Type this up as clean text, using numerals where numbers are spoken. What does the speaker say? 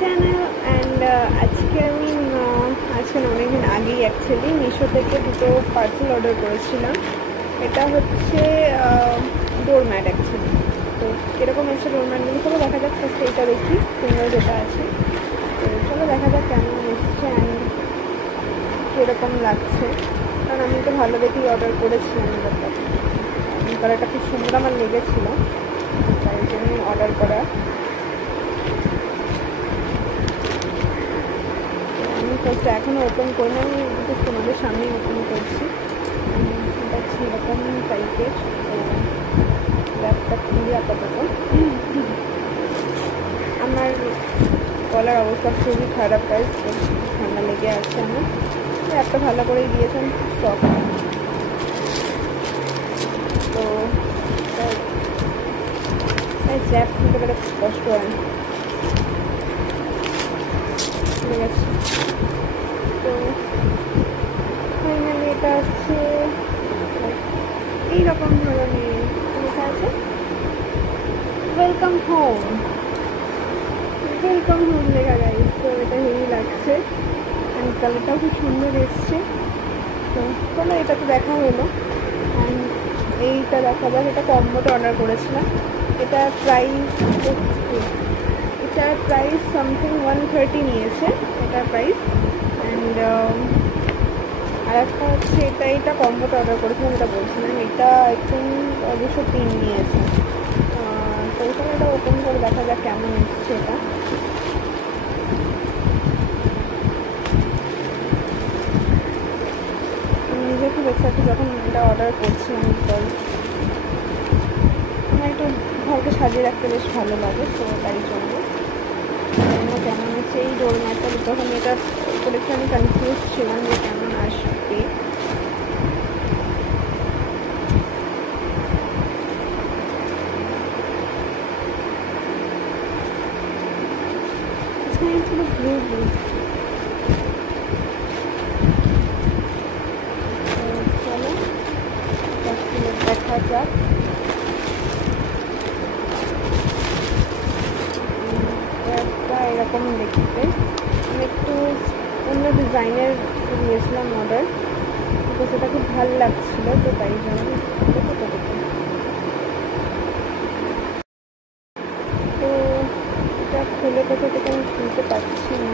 Channel and আজকে আমি অনেকদিন আগেই অ্যাকচুয়ালি মিশো থেকে দুটো পার্সেল অর্ডার করেছিলাম। এটা হচ্ছে ডোরম্যাট অ্যাকচুয়ালি। তো কীরকম এসে ডোরম্যাটগুলো চলো দেখা যাক। ফার্স্ট এটা দেখি সিঙ্গেল যেটা আছে, তো চলো দেখা যাক কেমন এসছে অ্যান্ড কীরকম লাগছে। কারণ আমি তো ভালো দেখেই অর্ডার করেছিলাম, কালারটা খুব সুন্দর আমার লেগেছিলো, তাই জন্যই অর্ডার করা। আমি ফার্স্ট এখনও ওপেন করি না, আমি জাস্ট তোমাদের সামনেই ওপেন করছি। এটা হচ্ছে এরকম টাইপের, ল্যাপটপ খুবই আপাতত। আমার গলার অবস্থা খুবই খারাপ, গাইস, ঠান্ডা লেগে আছে আমার। ল্যাপটপ ভালো করেই দিয়েছেন, সফট। তো ল্যাপ খুলতে গেলে কষ্ট হয়, ঠিক আছে। তো ফাইনালি এটা হচ্ছে এইরকম ধরনের লেখা আছে ওয়েলকাম হোম, ওয়েলকাম হোম লেখা, গাইস। তো এটা হেভি লাগছে অ্যান্ড কালারটাও খুব সুন্দর এসছে। তো চলো, এটা তো দেখা হলো অ্যান্ড এইটা দেখা যাক। এটা কম্বোতে অর্ডার করেছিলাম। এটার প্রাইস সামথিং 130 নিয়েছে এটার প্রাইস। অ্যান্ড আর একটা হচ্ছে এটা কম্বোতে অর্ডার করেছিলাম, এটা বলছিলাম। এটা আই থিঙ্ক 203 নিয়েছে। তো এখানে এটা ওপেন করে দেখা যাক কেমন এসছে। এটা আমি নিজে খুব এক্সাইটেড যখন এটা অর্ডার করছিলাম, বিকজ আমার একটু ঘরকে সাজিয়ে রাখতে বেশ ভালো লাগে। তো তাই জন্য কেমন হচ্ছে এই ডোরম্যাটটা, যখন এটা করেছি আমি কনফিউজ ছিলাম যে কেমন আসবে। পুরো ব্লু ব্লু। চলো দেখা যাক। এরকম দেখতে আমি একটু অন্য ডিজাইনের দিয়েছিলাম অর্ডার, তো সেটা খুব ভালো লাগছিল, তো তাই জন্য। তো এটা খুলে কোথা থেকে আমি খুলতে পারছি না।